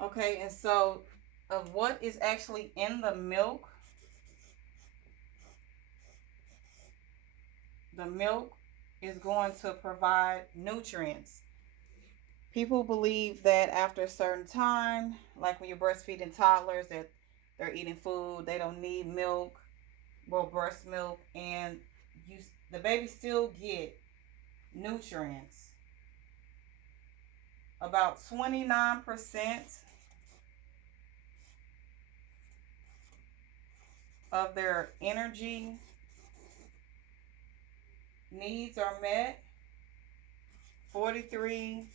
Okay, and so of what is actually in the milk is going to provide nutrients. People believe that after a certain time, like when you're breastfeeding toddlers, that they're eating food, they don't need milk, well, breast milk, and you, the baby still get nutrients. About 29% of their energy needs are met. 43%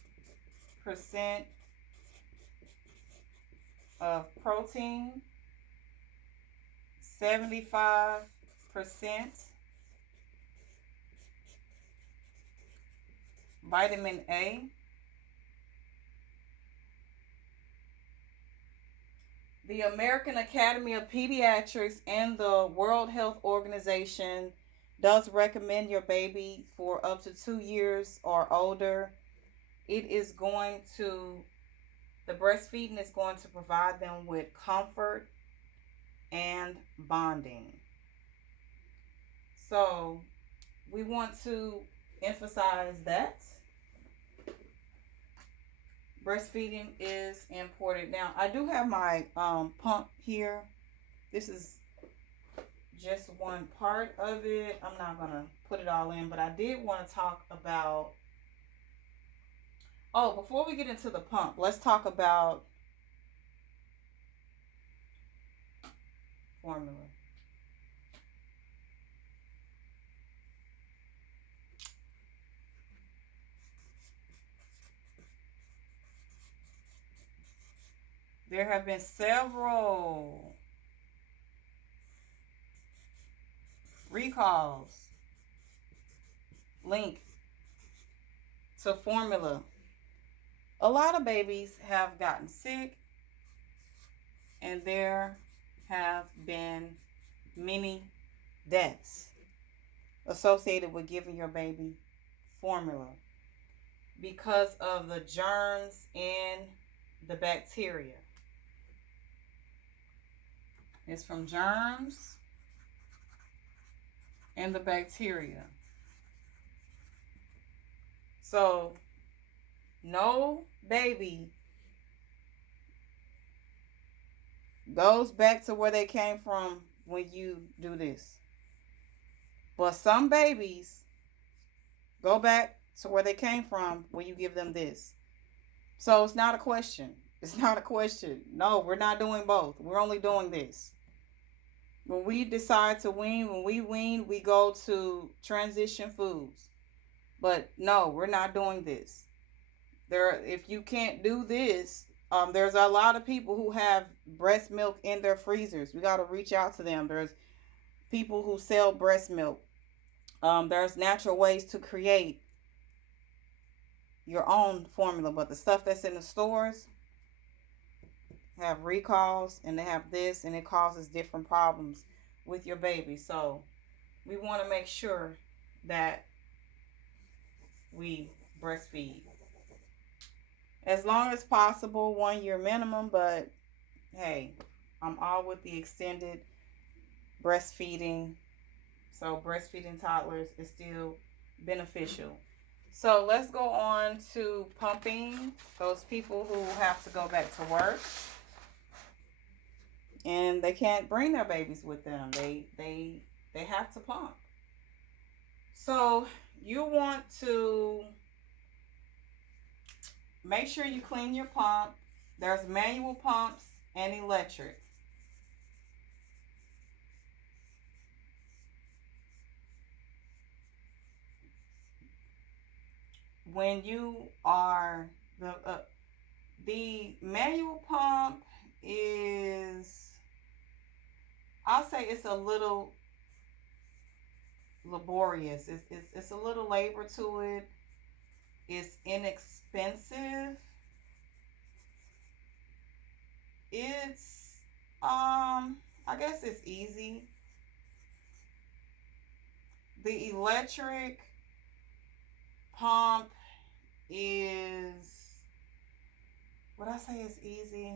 of protein, 75% vitamin A. The American Academy of Pediatrics and the World Health Organization does recommend your baby for up to 2 years or older. It is going to, the breastfeeding is going to provide them with comfort and bonding. So we want to emphasize that breastfeeding is important. Now, I do have my pump here. This is just one part of it. I'm not going to put it all in, but I did want to talk about. Oh, before we get into the pump, let's talk about formula. There have been several recalls linked to formula. A lot of babies have gotten sick, and there have been many deaths associated with giving your baby formula because of the germs and the bacteria. It's from germs and the bacteria. So, no baby goes back to where they came from when you do this. But some babies go back to where they came from when you give them this. So it's not a question. It's not a question. No, we're not doing both. We're only doing this. When we decide to wean, when we wean, we go to transition foods. But no, we're not doing this. If you can't do this, there's a lot of people who have breast milk in their freezers. We got to reach out to them. There's people who sell breast milk. There's natural ways to create your own formula, but the stuff that's in the stores have recalls, and they have this, and it causes different problems with your baby. So we want to make sure that we breastfeed as long as possible, 1 year minimum. But hey, I'm all with the extended breastfeeding. So breastfeeding toddlers is still beneficial. So let's go on to pumping. Those people who have to go back to work and they can't bring their babies with them. They have to pump. So you want to make sure you clean your pump. There's manual pumps and electric. When you are the manual pump is, I'll say it's a little laborious. It's a little labor to it. It's inexpensive. It's I guess it's easy. The electric pump is Would I say it's easy?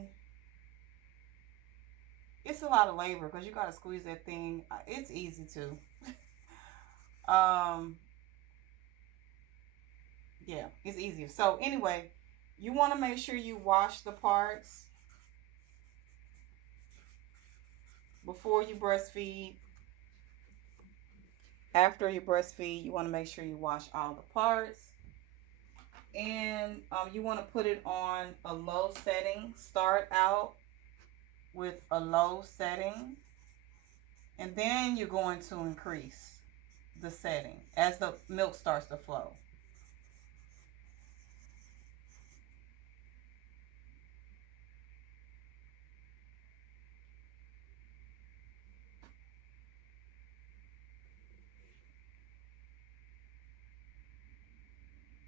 It's a lot of labor because you got to squeeze that thing. It's easy too. um, yeah, it's easier. So anyway, you want to make sure you wash the parts before you breastfeed. After you breastfeed, you want to make sure you wash all the parts. And you want to put it on a low setting. Start out with a low setting. And then you're going to increase the setting as the milk starts to flow.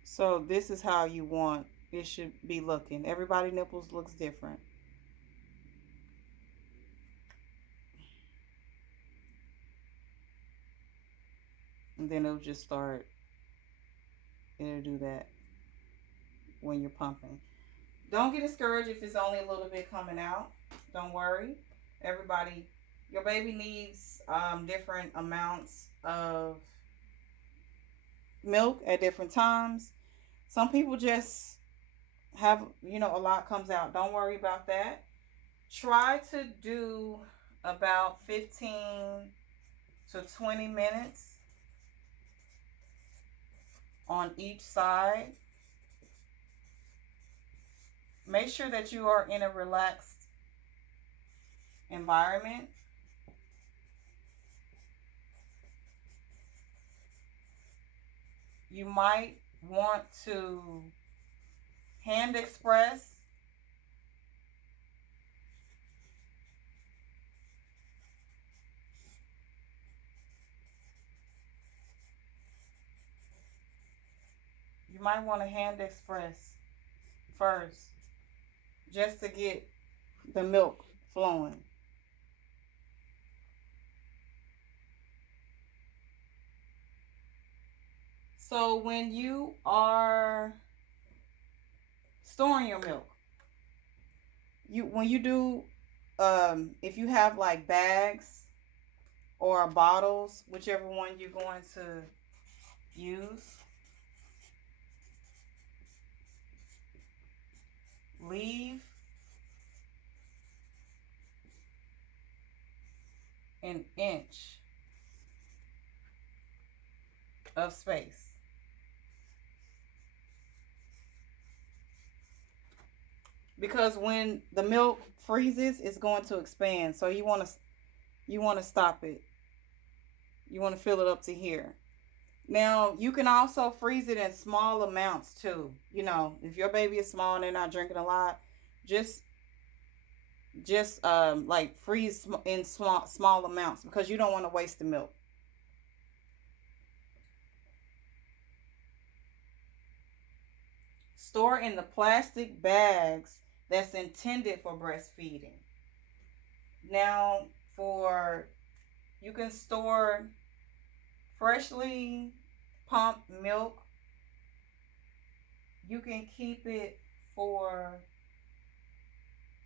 So this is how you want it should be looking. Everybody nipples looks different. And then it'll just start, it'll do that when you're pumping. Don't get discouraged if it's only a little bit coming out. Don't worry. Everybody, your baby needs different amounts of milk at different times. Some people just have, a lot comes out. Don't worry about that. Try to do about 15 to 20 minutes on each side. Make sure that you are in a relaxed environment. You might want to hand express. You might want to hand express first, just to get the milk flowing. So when you are storing your milk, when you do, if you have like bags or bottles, whichever one you're going to use, leave an inch of space. Because when the milk freezes, it's going to expand. So you want to stop it. You want to fill it up to here. Now, you can also freeze it in small amounts too. If your baby is small and they're not drinking a lot, just like freeze in small amounts, because you don't want to waste the milk. Store in the plastic bags that's intended for breastfeeding. Now, you can store freshly pumped milk. You can keep it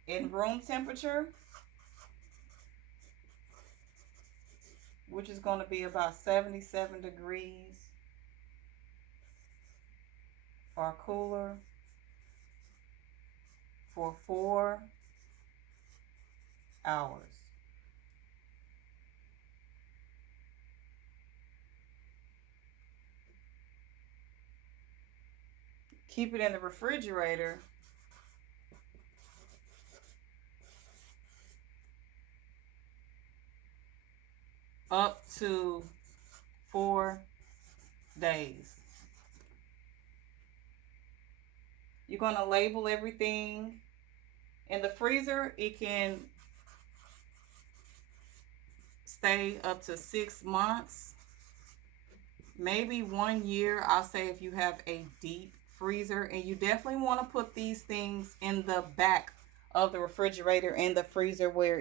in room temperature, which is going to be about 77 degrees, or cooler, for 4 hours. Keep it in the refrigerator up to 4 days. You're going to label everything. In the freezer, it can stay up to 6 months, maybe 1 year. I'll say if you have a deep freezer. And you definitely want to put these things in the back of the refrigerator and the freezer where